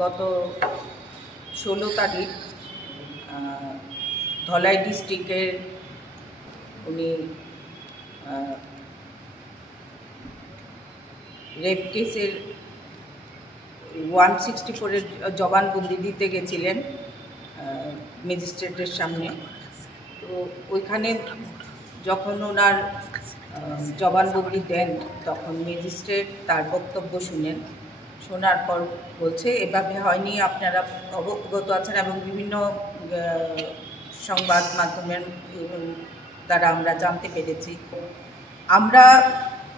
গত 16 তারিখ ধলাই ডিস্ট্রিক্টের উনি রেপ কেসের 164-এর জবানবন্দি দিতে গেছিলেন ম্যাজিস্ট্রেটের সামনে। তো ওইখানে যখন ওনার জবানবন্দি দেন তখন ম্যাজিস্ট্রেট তার বক্তব্য শোনার পর বলছে এভাবে হয়নি, আপনারা অবগত আছেন এবং বিভিন্ন সংবাদ মাধ্যমের দ্বারা আমরা জানতে পেরেছি। আমরা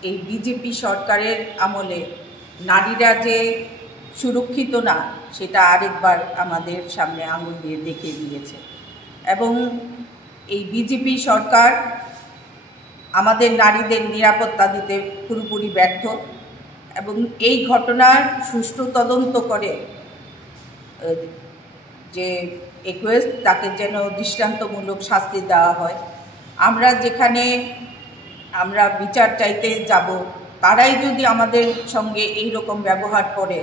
এই বিজেপি সরকারের আমলে নারীরা যে সুরক্ষিত না সেটা আরেকবার আমাদের সামনে আঙুল দিয়ে দেখিয়ে দিয়েছে এবং এই বিজেপি সরকার আমাদের নারীদের নিরাপত্তা দিতে পুরোপুরি ব্যর্থ এবং এই ঘটনার সুষ্ঠু তদন্ত করে যে একুয়েস্ট তাকে যেন দৃষ্টান্তমূলক শাস্তি দেওয়া হয়। আমরা যেখানে আমরা বিচার চাইতে যাব তারাই যদি আমাদের সঙ্গে এই রকম ব্যবহার করে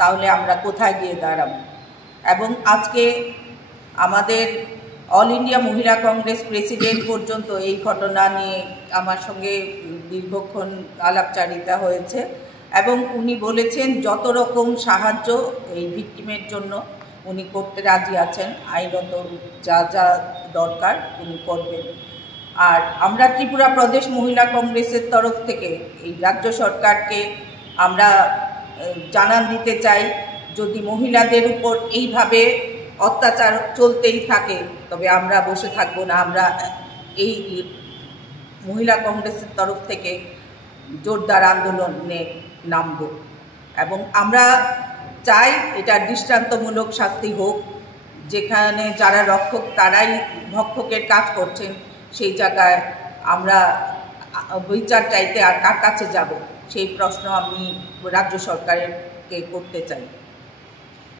তাহলে আমরা কোথায় গিয়ে দাঁড়াবো। এবং আজকে আমাদের অল ইন্ডিয়া মহিলা কংগ্রেস প্রেসিডেন্ট পর্যন্ত এই ঘটনা নিয়ে আমার সঙ্গে দীর্ঘক্ষণ আলাপচারিতা হয়েছে এবং উনি বলেছেন যত রকম সাহায্য এই ভিকটিমের জন্য উনি করতে রাজি আছেন, আইনত যা যা দরকার উনি করবেন। আর আমরা ত্রিপুরা প্রদেশ মহিলা কংগ্রেসের তরফ থেকে এই রাজ্য সরকারকে আমরা জানান দিতে চাই, যদি মহিলাদের উপর এইভাবে অত্যাচার চলতেই থাকে তবে আমরা বসে থাকবো না। আমরা এই মহিলা কংগ্রেসের তরফ থেকে জোরদার আন্দোলনে নামব এবং আমরা চাই এটা দৃষ্টান্তমূলক শাস্তি হোক। যেখানে যারা রক্ষক তারাই ভক্ষকের কাজ করছেন সেই জায়গায় আমরা বিচার চাইতে আর কার কাছে যাব সেই প্রশ্ন আমি রাজ্য সরকারকে করতে চাই।